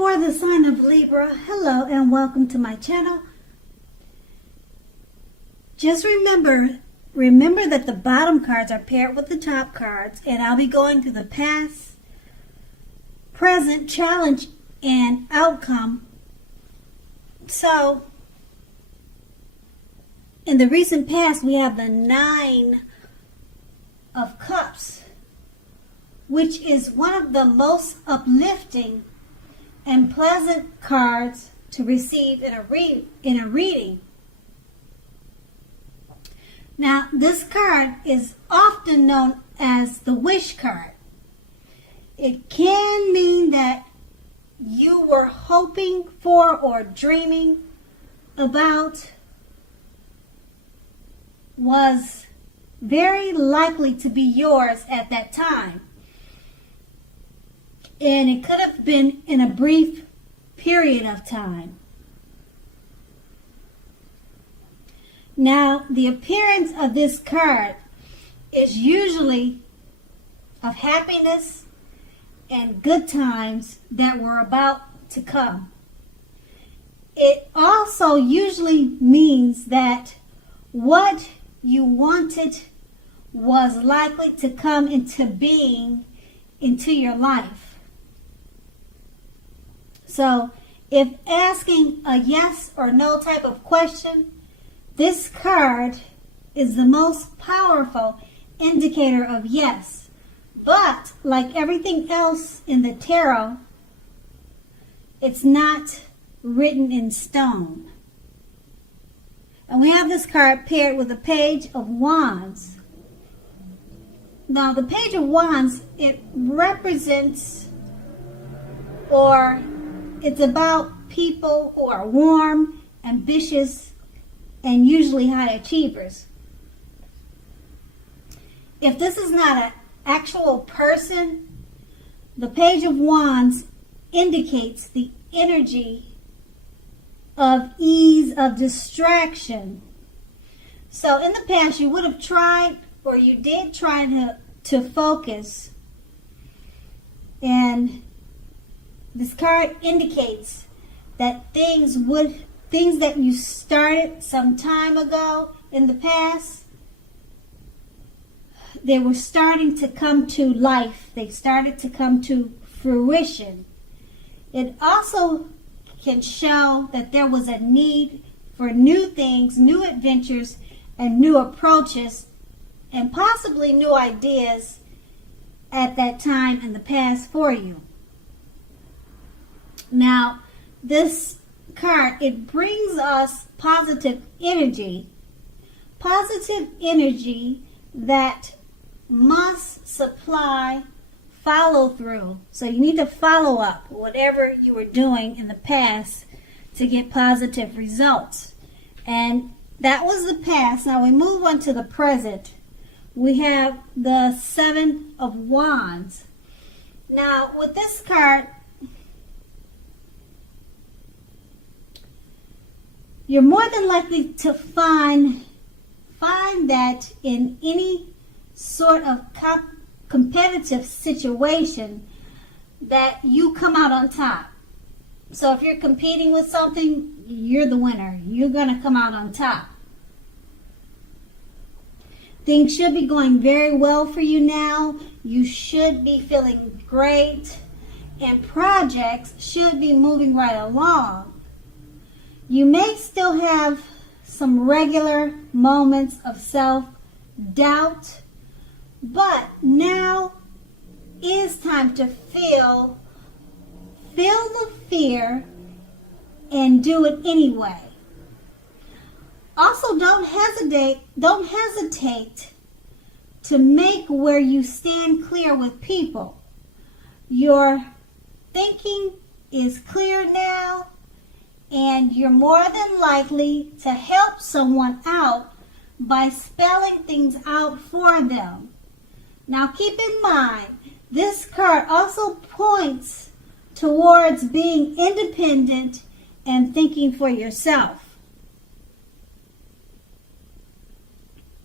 For the sign of Libra, hello and welcome to my channel. Just remember that the bottom cards are paired with the top cards, and I'll be going through the past, present, challenge, and outcome. So, in the recent past, we have the Nine of Cups, which is one of the most uplifting and pleasant cards to receive in a reading. Now, this card is often known as the wish card. It can mean that you were hoping for or dreaming about was very likely to be yours at that time. And it could have been in a brief period of time. Now, the appearance of this card is usually of happiness and good times that were about to come. It also usually means that what you wanted was likely to come into being into your life. So, if asking a yes or no type of question, this card is the most powerful indicator of yes. But, like everything else in the tarot, it's not written in stone. And we have this card paired with a Page of Wands. Now, the Page of Wands, it represents, or it's about people who are warm, ambitious, and usually high achievers. If this is not an actual person, the Page of Wands indicates the energy of ease, of distraction. So in the past, you would have tried, or you did try to focus, and this card indicates that things that you started some time ago in the past, they were starting to come to life. They started to come to fruition. It also can show that there was a need for new things, new adventures, and new approaches, and possibly new ideas at that time in the past for you. Now, this card, it brings us positive energy that must supply follow through. So you need to follow up whatever you were doing in the past to get positive results. And that was the past. Now we move on to the present. We have the Seven of Wands. Now with this card, you're more than likely to find that in any sort of competitive situation that you come out on top. So if you're competing with something, you're the winner. You're going to come out on top. Things should be going very well for you now. You should be feeling great, and projects should be moving right along. You may still have some regular moments of self-doubt, but now is time to feel the fear and do it anyway. Also, don't hesitate to make where you stand clear with people. Your thinking is clear now, and you're more than likely to help someone out by spelling things out for them. Now keep in mind, this card also points towards being independent and thinking for yourself.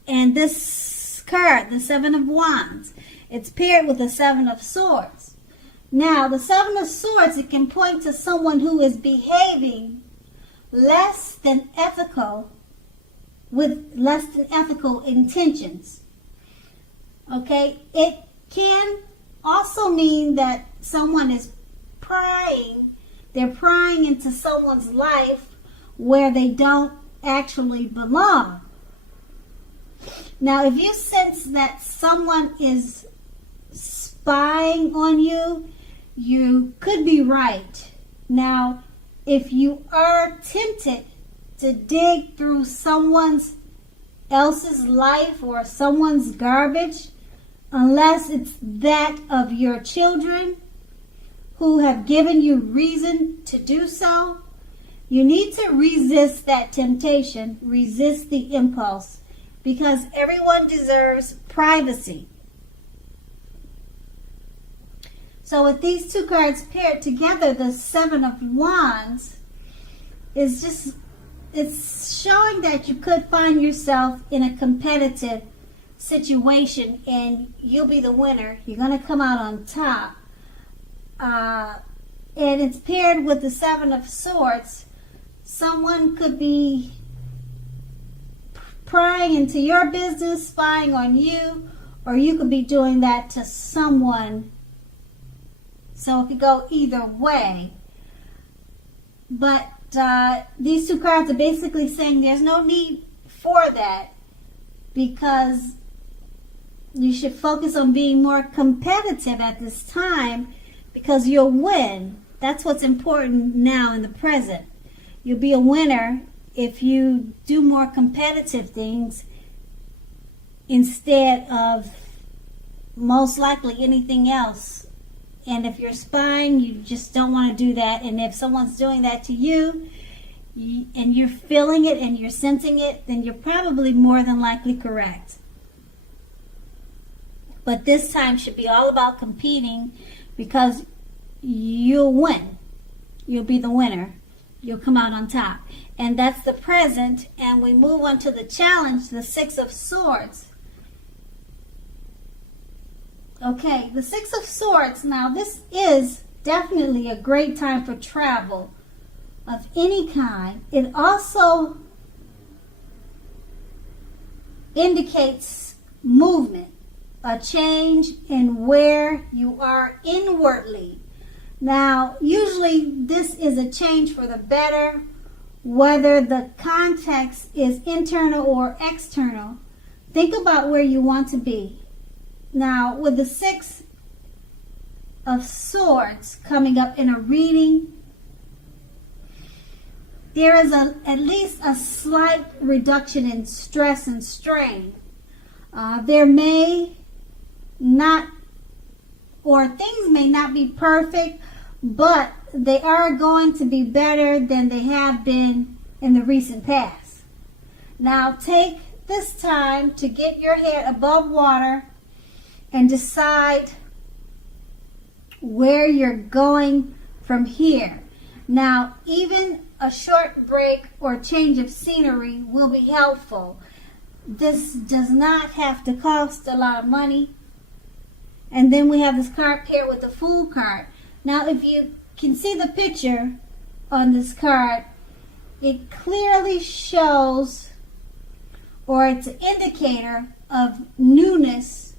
And this card, the Seven of Wands, it's paired with the Seven of Swords. Now, the Seven of Swords, it can point to someone who is behaving less than ethical, with less than ethical intentions. Okay? It can also mean that someone is prying. They're prying into someone's life where they don't actually belong. Now, if you sense that someone is spying on you, you could be right. Now, if you are tempted to dig through someone else's life or someone's garbage, unless it's that of your children who have given you reason to do so, you need to resist that temptation, resist the impulse, because everyone deserves privacy. So with these two cards paired together, the Seven of Wands is just, it's showing that you could find yourself in a competitive situation and you'll be the winner. You're going to come out on top. And it's paired with the Seven of Swords. Someone could be prying into your business, spying on you, or you could be doing that to someone. So it could go either way. But these two cards are basically saying there's no need for that, because you should focus on being more competitive at this time, because you'll win. That's what's important now in the present. You'll be a winner if you do more competitive things instead of most likely anything else. And if you're spying, you just don't want to do that. And if someone's doing that to you, and you're feeling it and you're sensing it, then you're probably more than likely correct. But this time should be all about competing, because you'll win. You'll be the winner. You'll come out on top. And that's the present. And we move on to the challenge, the Six of Swords. Okay, the Six of Swords. Now, this is definitely a great time for travel of any kind. It also indicates movement, a change in where you are inwardly. Now, usually this is a change for the better, whether the context is internal or external. Think about where you want to be. Now, with the Six of Swords coming up in a reading, there is at least a slight reduction in stress and strain. There may not, or things may not be perfect, but they are going to be better than they have been in the recent past. Now, take this time to get your head above water and decide where you're going from here. Now, even a short break or change of scenery will be helpful. This does not have to cost a lot of money. And then we have this card paired with the Fool card. Now, if you can see the picture on this card, it clearly shows, or it's an indicator of newness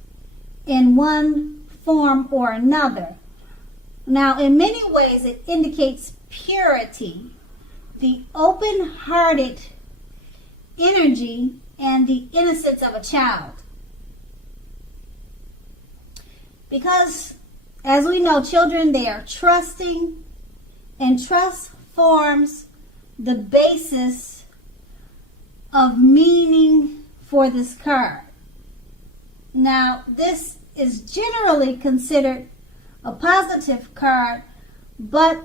in one form or another. Now, in many ways, it indicates purity, the open-hearted energy, and the innocence of a child. Because, as we know, children, they are trusting, and trust forms the basis of meaning for this card. Now, this is generally considered a positive card, but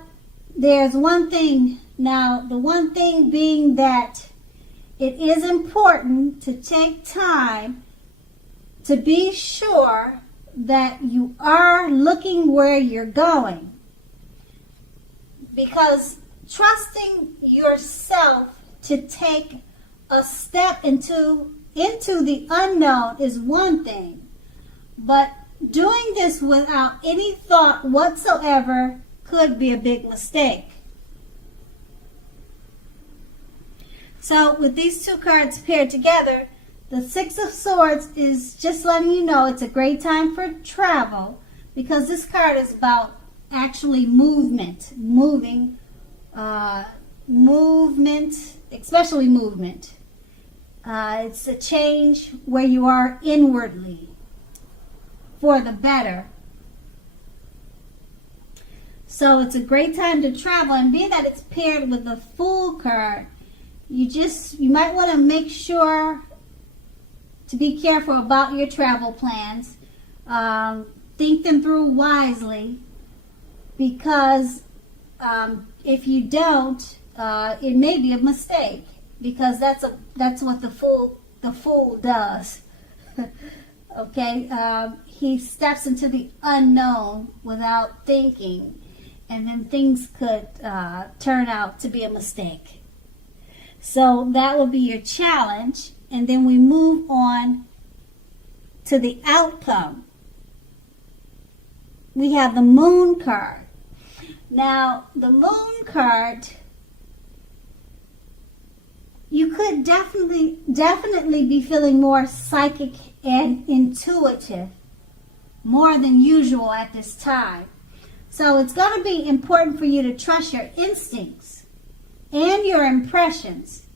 there's one thing. Now, the one thing being that it is important to take time to be sure that you are looking where you're going. Because trusting yourself to take a step into the unknown is one thing, but doing this without any thought whatsoever could be a big mistake. So with these two cards paired together, the Six of Swords is just letting you know it's a great time for travel, because this card is about actually movement, especially movement. It's a change where you are inwardly for the better. So it's a great time to travel, and being that it's paired with the Fool card, you might want to make sure to be careful about your travel plans. Think them through wisely, because if you don't, it may be a mistake, because that's what the fool does. Okay, he steps into the unknown without thinking, and then things could turn out to be a mistake. So that will be your challenge, and then we move on to the outcome. We have the Moon card. Now, the Moon card, you could definitely be feeling more psychic and intuitive, more than usual at this time. So it's going to be important for you to trust your instincts and your impressions,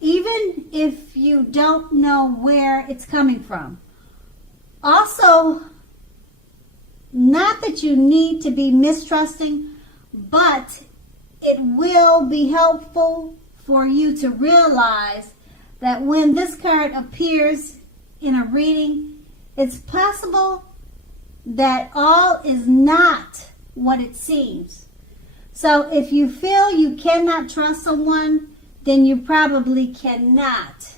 even if you don't know where it's coming from. Also, not that you need to be mistrusting, but it will be helpful for you to realize that when this card appears in a reading, it's possible that all is not what it seems. So if you feel you cannot trust someone, then you probably cannot.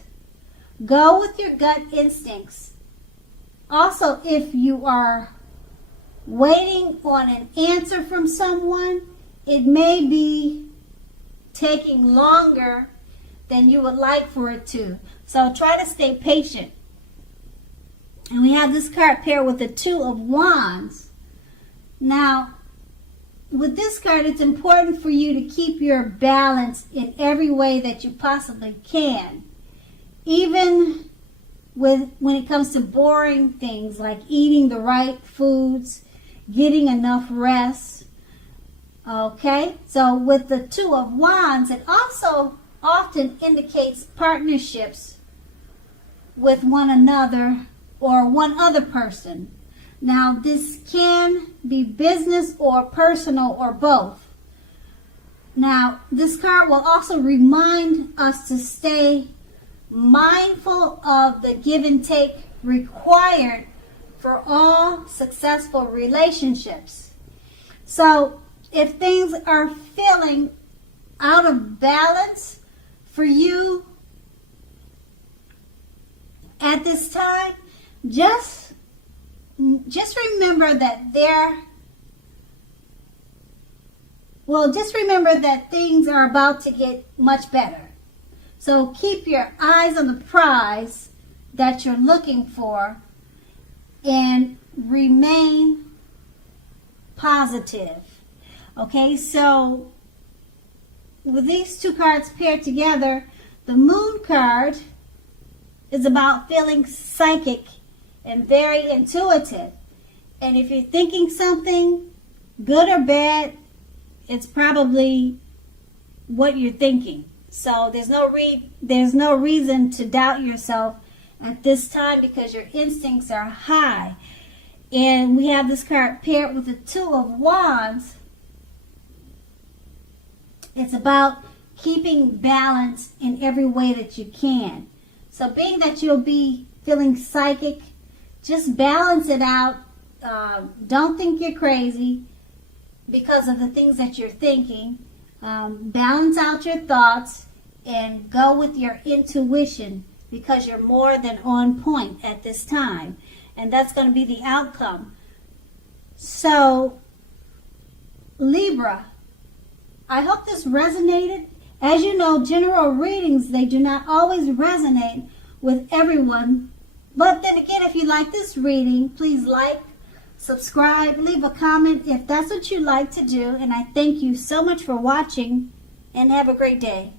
Go with your gut instincts. Also, if you are waiting on an answer from someone, it may be taking longer than you would like for it to. So try to stay patient. And we have this card paired with the Two of Wands. Now, with this card, it's important for you to keep your balance in every way that you possibly can. Even when it comes to boring things like eating the right foods, getting enough rest. Okay, so with the Two of Wands, it also often indicates partnerships with one another or one other person. Now, this can be business or personal or both. Now, this card will also remind us to stay mindful of the give and take required for all successful relationships. So, if things are feeling out of balance for you at this time, just remember that things are about to get much better. So keep your eyes on the prize that you're looking for and remain positive. Okay, so with these two cards paired together, the Moon card is about feeling psychic and very intuitive. And if you're thinking something, good or bad, it's probably what you're thinking. So there's no reason to doubt yourself at this time, because your instincts are high. And we have this card paired with the Two of Wands. It's about keeping balance in every way that you can. So being that you'll be feeling psychic, just balance it out. Don't think you're crazy because of the things that you're thinking. Balance out your thoughts and go with your intuition, because you're more than on point at this time. And that's going to be the outcome. So, Libra, I hope this resonated. As you know, general readings, they do not always resonate with everyone. But then again, if you like this reading, please like, subscribe, leave a comment if that's what you like to do. And I thank you so much for watching, and have a great day.